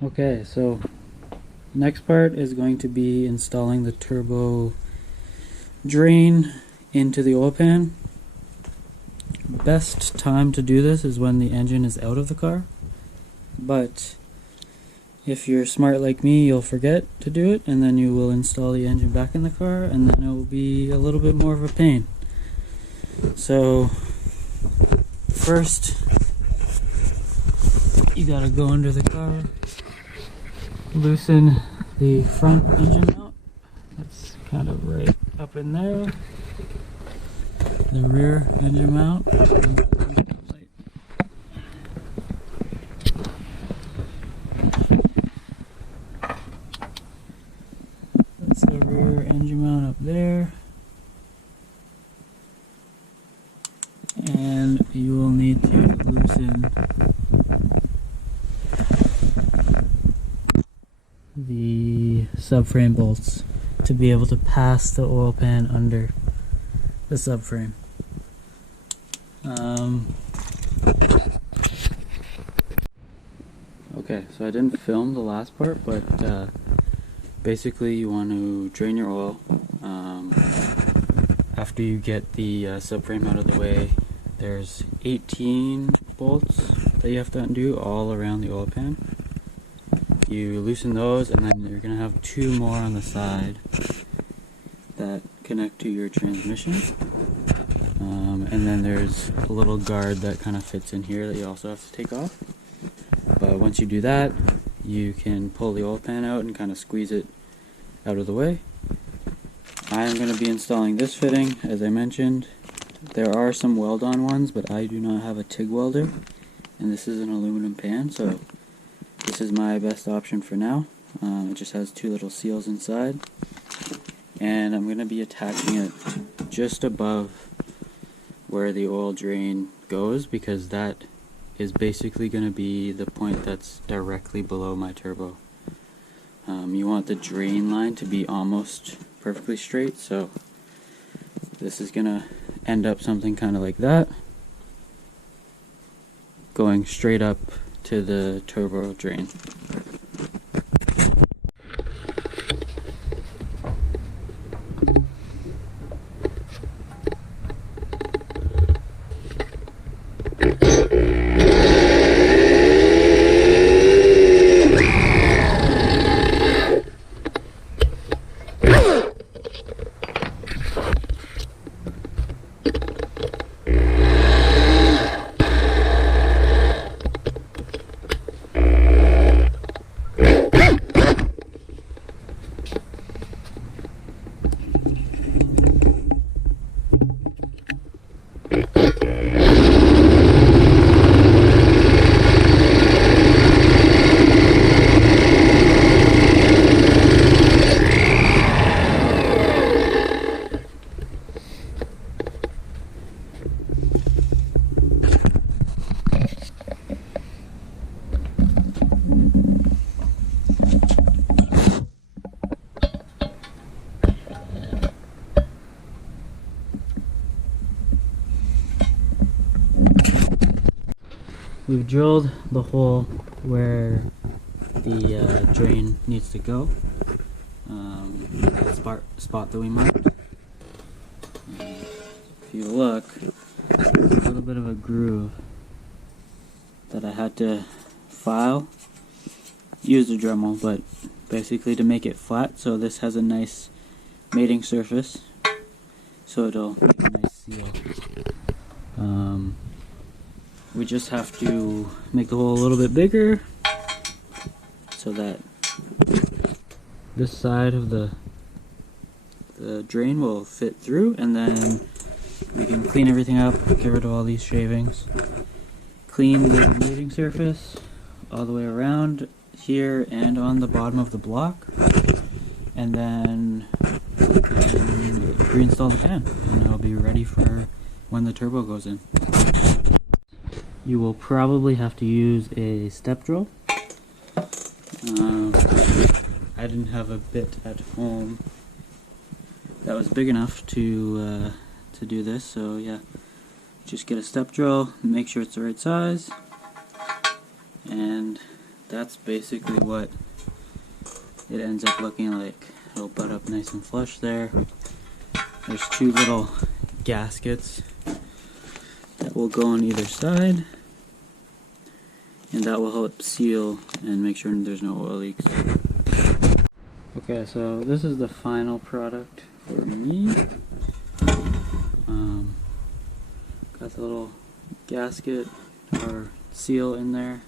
Okay, so next part is going to be installing the turbo drain into the oil pan. Best time to do this is when the engine is out of the car, but if you're smart like me, you'll forget to do it, and then you will install the engine back in the car, and then it will be a little bit more of a pain. So first, you gotta go under the car, loosen the front engine mount. That's kind of right up in there. The rear engine mount. That's the rear engine mount up there. And you will need to loosen the subframe bolts to be able to pass the oil pan under the subframe. Okay, so I didn't film the last part, but basically you want to drain your oil. After you get the subframe out of the way, there's 18 bolts that you have to undo all around the oil pan. You loosen those, and then you're going to have two more on the side that connect to your transmission. And then there's a little guard that kind of fits in here that you also have to take off. But once you do that, you can pull the oil pan out and kind of squeeze it out of the way. I'm going to be installing this fitting, as I mentioned. There are some weld-on ones, but I do not have a TIG welder, and this is an aluminum pan, so this is my best option for now. It just has two little seals inside, and I'm going to be attaching it just above where the oil drain goes, because that is basically going to be the point that's directly below my turbo. You want the drain line to be almost perfectly straight, so this is going to end up something kind of like that, going straight up to the turbo drain. We've drilled the hole where the drain needs to go, that spot that we marked. If you look, there's a little bit of a groove that I had to file. Use a Dremel, but basically to make it flat, so this has a nice mating surface, so it'll make a nice seal. We just have to make the hole a little bit bigger so that this side of the drain will fit through, and then we can clean everything up, get rid of all these shavings, clean the mating surface all the way around here and on the bottom of the block, and then reinstall the pan, and it'll be ready for when the turbo goes in. You will probably have to use a step drill. I didn't have a bit at home that was big enough to do this, so yeah, just get a step drill, make sure it's the right size, and that's basically what it ends up looking like. It'll butt up nice and flush there. There's two little gaskets that will go on either side, and that will help seal and make sure there's no oil leaks. Okay, so this is the final product for me. Got the little gasket or seal in there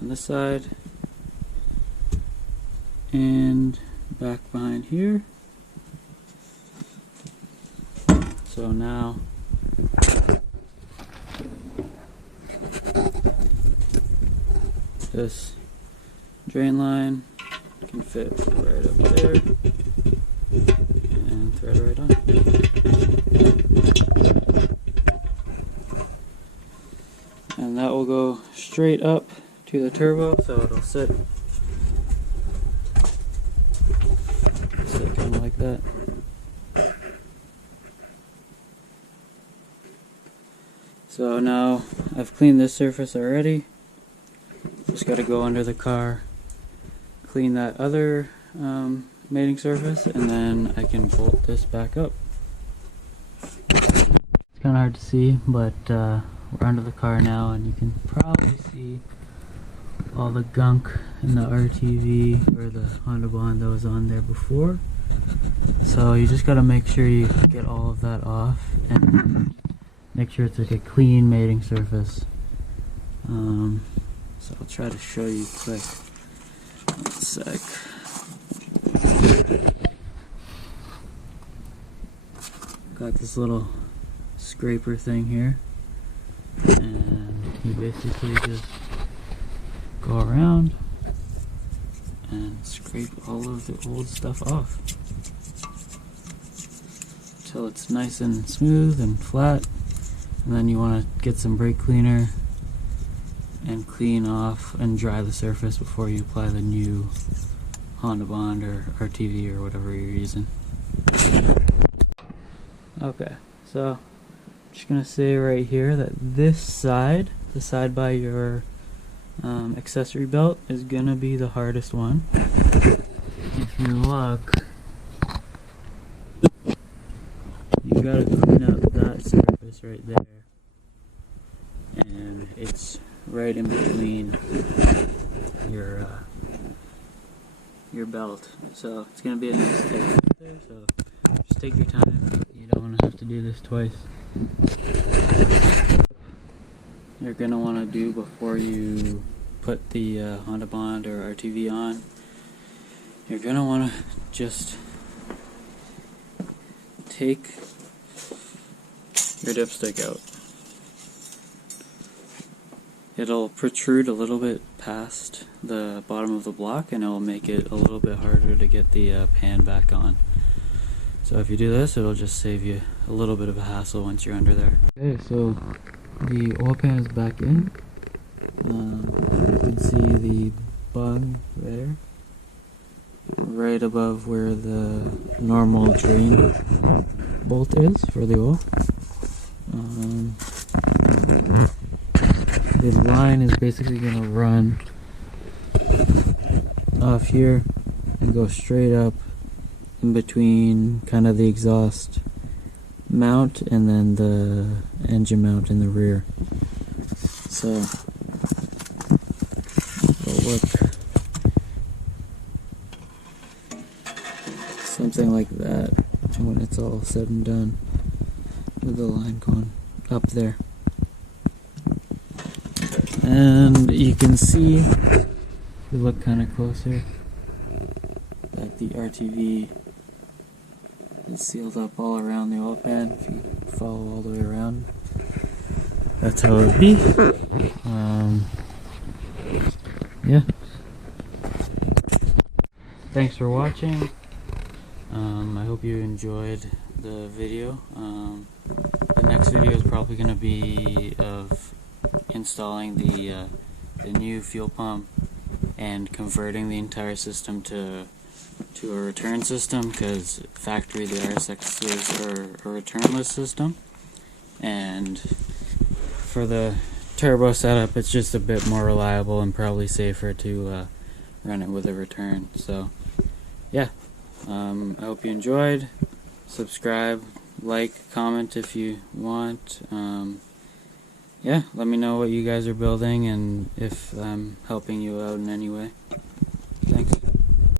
on this side and back behind here. So now this drain line can fit right up there and thread right on. And that will go straight up to the turbo, so it'll sit kind of like that. So now I've cleaned this surface already. Just got to go under the car, clean that other mating surface, and then I can bolt this back up. It's kind of hard to see, but we're under the car now, and you can probably see all the gunk in the RTV or the Honda Bond that was on there before. So you just got to make sure you get all of that off and make sure it's like a clean mating surface. So I'll try to show you quick. One sec. Got this little scraper thing here, and you basically just go around and scrape all of the old stuff off until it's nice and smooth and flat. And then you want to get some brake cleaner and clean off and dry the surface before you apply the new Honda Bond or RTV or whatever you're using. Okay, so I'm just gonna say right here that this side, the side by your accessory belt, is gonna be the hardest one. If you look, you gotta clean up that surface right there, and it's right in between your belt, so it's gonna be a nice tight fit there. So just take your time. You don't want to have to do this twice. You're gonna want to do before you put the Honda Bond or RTV on. You're gonna want to just take your dipstick out. It'll protrude a little bit past the bottom of the block, and it'll make it a little bit harder to get the pan back on. So if you do this, it'll just save you a little bit of a hassle once you're under there. Okay, so the oil pan is back in. You can see the bung there, right above where the normal drain bolt is for the oil. The line is basically going to run off here and go straight up in between kind of the exhaust mount and then the engine mount in the rear. So it'll look something like that when it's all said and done, with the line going up there. And you can see, if you look kind of closer, that the RTV is sealed up all around the oil pan. If you follow all the way around, that's how it would be. Yeah. Thanks for watching. I hope you enjoyed the video. The next video is probably going to be of installing the new fuel pump and converting the entire system to a return system, because factory the RSXs are a returnless system, and for the turbo setup, it's just a bit more reliable and probably safer to run it with a return. So yeah, I hope you enjoyed. Subscribe, like, comment if you want. Yeah, let me know what you guys are building and if I'm helping you out in any way.